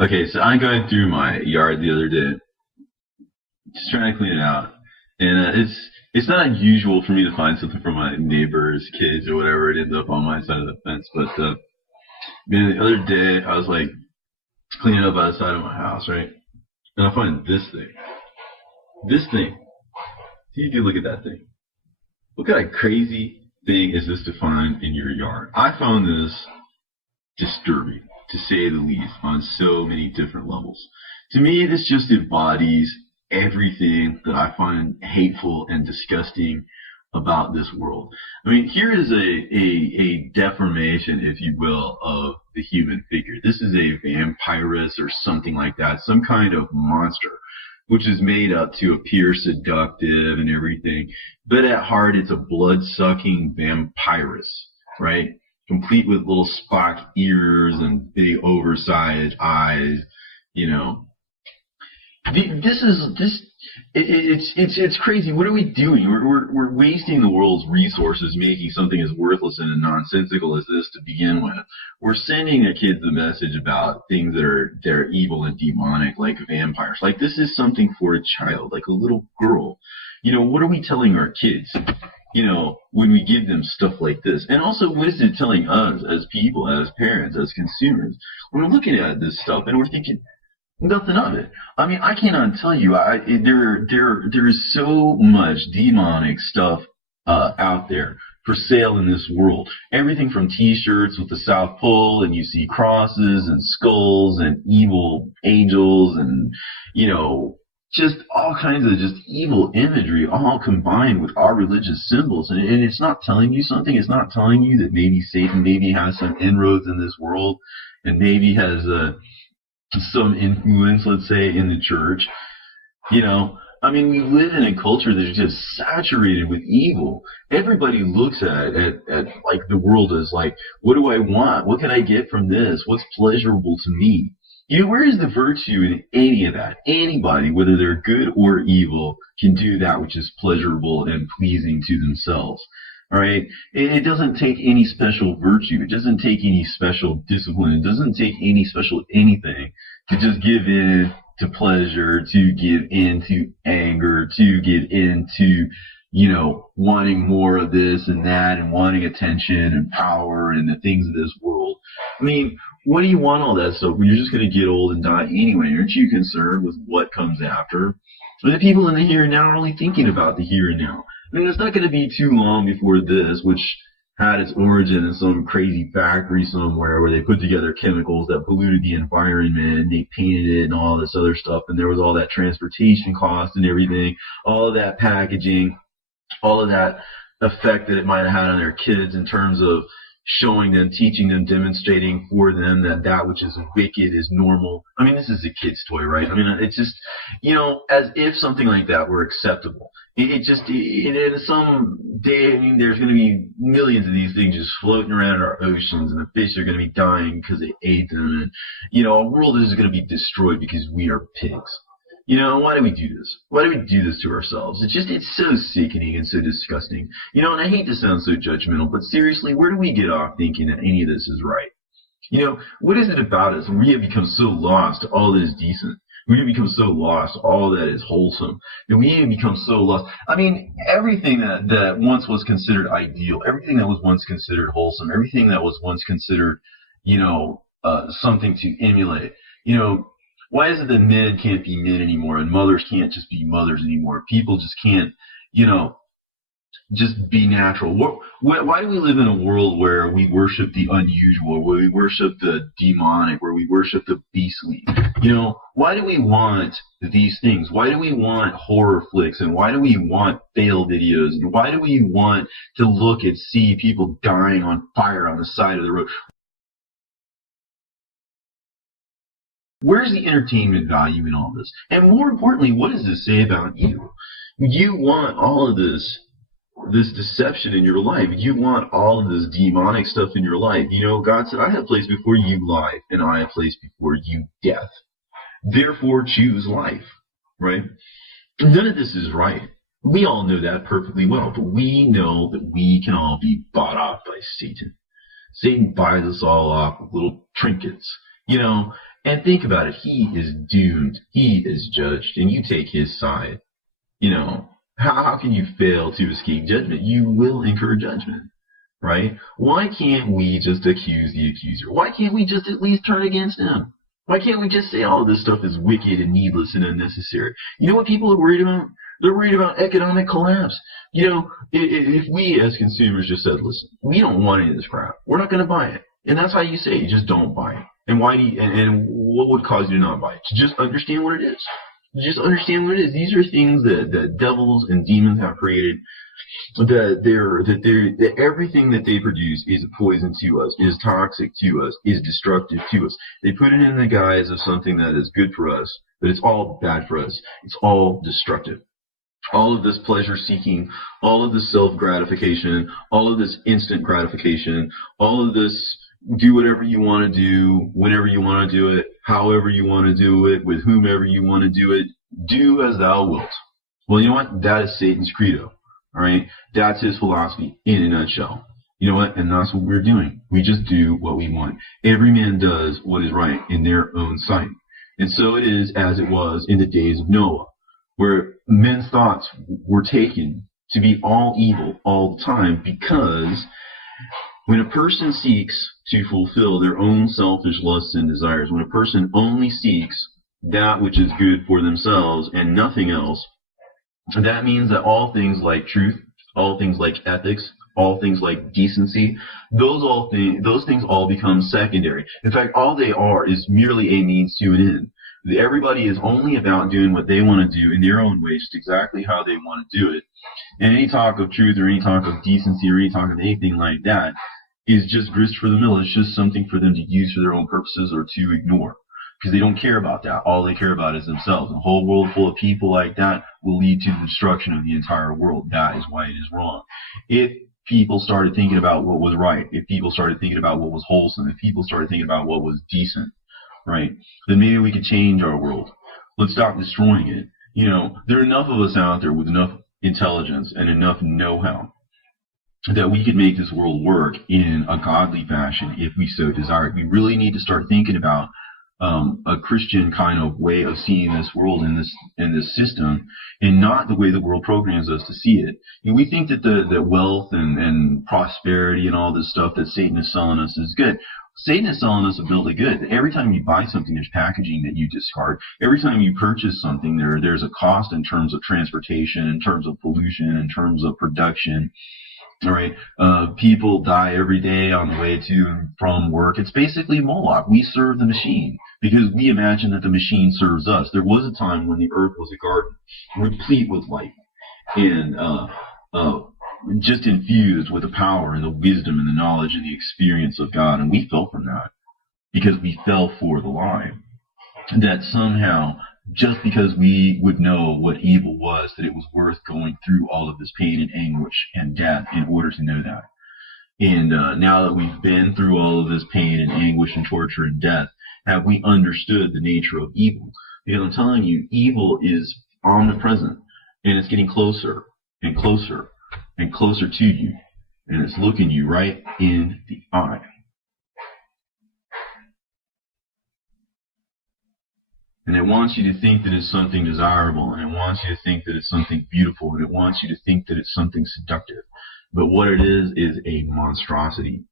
Okay, so I'm going through my yard the other day, just trying to clean it out, and it's not unusual for me to find something from my neighbor's kids or whatever. It ends up on my side of the fence, but man, the other day I was like cleaning up outside of my house, right? And I find this thing. This thing. See if you look at that thing. What kind of crazy thing is this to find in your yard? I found this disturbing, to say the least, on so many different levels. To me, this just embodies everything that I find hateful and disgusting about this world. I mean, here is a deformation, if you will, of the human figure. This is a vampirus or something like that, some kind of monster, which is made up to appear seductive and everything. But at heart, it's a blood-sucking vampirus, right? Complete with little Spock ears and big oversized eyes, you know. It's crazy. What are we doing? We're wasting the world's resources making something as worthless and nonsensical as this to begin with. We're sending the kids the message about things that are evil and demonic, like vampires. Like, this is something for a child, like a little girl. You know, what are we telling our kids, you know, when we give them stuff like this? And also, what is it telling us as people, as parents, as consumers? We're looking at this stuff and we're thinking, nothing of it. I mean, I cannot tell you. There is so much demonic stuff out there for sale in this world. Everything from T-shirts with the South Pole, and you see crosses and skulls and evil angels, and you know, just all kinds of just evil imagery, all combined with our religious symbols. And it's not telling you something. It's not telling you that maybe Satan maybe has some inroads in this world, and maybe has some influence, let's say, in the church. You know, I mean, we live in a culture that is just saturated with evil. Everybody looks at like the world as like, what do I want? What can I get from this? What's pleasurable to me? You know, where is the virtue in any of that? Anybody, whether they're good or evil, can do that which is pleasurable and pleasing to themselves. All right? It doesn't take any special virtue. It doesn't take any special discipline. It doesn't take any special anything to just give in to pleasure, to give in to anger, to give in to, you know, wanting more of this and that, and wanting attention and power and the things of this world. I mean, what do you want all that stuff when you're just going to get old and die anyway? Aren't you concerned with what comes after? But the people in the here and now are only thinking about the here and now. I mean, it's not going to be too long before this, which had its origin in some crazy factory somewhere where they put together chemicals that polluted the environment, and they painted it and all this other stuff, and there was all that transportation cost and everything, all of that packaging, all of that effect that it might have had on their kids in terms of showing them, teaching them, demonstrating for them that which is wicked is normal. I mean, this is a kid's toy, right? I mean, it's just, you know, as if something like that were acceptable. In some day, I mean, there's going to be millions of these things just floating around in our oceans, and the fish are going to be dying because they ate them, and, you know, our world is going to be destroyed because we are pigs. You know, why do we do this? Why do we do this to ourselves? It's so sickening and so disgusting. You know, and I hate to sound so judgmental, but seriously, where do we get off thinking that any of this is right? You know, what is it about us when we have become so lost to all that is decent? We have become so lost to all that is wholesome. And we have become so lost. I mean, everything that once was considered ideal, everything that was once considered wholesome, everything that was once considered, you know, something to emulate, you know, why is it that men can't be men anymore, and mothers can't just be mothers anymore? People just can't, you know, just be natural. Why do we live in a world where we worship the unusual, where we worship the demonic, where we worship the beastly? You know, why do we want these things? Why do we want horror flicks? And why do we want fail videos? And why do we want to look and see people dying on fire on the side of the road? Where's the entertainment value in all this? And more importantly, what does this say about you? You want all of this deception in your life. You want all of this demonic stuff in your life. You know, God said, I have placed before you life, and I have placed before you death. Therefore, choose life, right? None of this is right. We all know that perfectly well, but we know that we can all be bought off by Satan. Satan buys us all off with little trinkets. You know, And think about it. He is doomed. He is judged. And you take his side. You know, how can you fail to escape judgment? You will incur judgment, right? Why can't we just accuse the accuser? Why can't we just at least turn against him? Why can't we just say all of this stuff is wicked and needless and unnecessary? You know what people are worried about? They're worried about economic collapse. You know, if we as consumers just said, listen, we don't want any of this crap. We're not going to buy it. And that's how you say it. You just don't buy it. And why do you, and what would cause you to not buy it? To just understand what it is. Just understand what it is. These are things that devils and demons have created. That everything that they produce is a poison to us, is toxic to us, is destructive to us. They put it in the guise of something that is good for us, but it's all bad for us. It's all destructive. All of this pleasure seeking, all of this self-gratification, all of this instant gratification, all of this do whatever you want to do, whenever you want to do it, however you want to do it, with whomever you want to do it, do as thou wilt. Well, you know what? That is Satan's credo. All right? That's his philosophy in a nutshell. You know what? And that's what we're doing. We just do what we want. Every man does what is right in their own sight. And so it is as it was in the days of Noah, where men's thoughts were taken to be all evil all the time, because when a person seeks to fulfill their own selfish lusts and desires, when a person only seeks that which is good for themselves and nothing else, that means that all things like truth, all things like ethics, all things like decency, those things all become secondary. In fact, all they are is merely a means to an end. Everybody is only about doing what they want to do in their own way, just exactly how they want to do it. And any talk of truth or any talk of decency or any talk of anything like that is just grist for the mill. It's just something for them to use for their own purposes or to ignore, because they don't care about that. All they care about is themselves. A whole world full of people like that will lead to the destruction of the entire world. That is why it is wrong. If people started thinking about what was right, if people started thinking about what was wholesome, if people started thinking about what was decent, right, then maybe we could change our world. Let's stop destroying it. You know, there are enough of us out there with enough intelligence and enough know-how that we could make this world work in a godly fashion if we so desire. We really need to start thinking about a Christian kind of way of seeing this world in this system, and not the way the world programs us to see it. And we think that the wealth and prosperity and all this stuff that Satan is selling us is good. Satan is selling us a bill of goods. Every time you buy something, there's packaging that you discard. Every time you purchase something, there's a cost in terms of transportation, in terms of pollution, in terms of production. All right, people die every day on the way to and from work. It's basically Moloch. We serve the machine because we imagine that the machine serves us. There was a time when the earth was a garden, replete with life, and just infused with the power and the wisdom and the knowledge and the experience of God. And we fell from that because we fell for the lie. That somehow, just because we would know what evil was, that it was worth going through all of this pain and anguish and death in order to know that. And now that we've been through all of this pain and anguish and torture and death, have we understood the nature of evil? Because I'm telling you, evil is omnipresent, and it's getting closer and closer and closer to you, and it's looking you right in the eye. And it wants you to think that it's something desirable, and it wants you to think that it's something beautiful, and it wants you to think that it's something seductive. But what it is a monstrosity.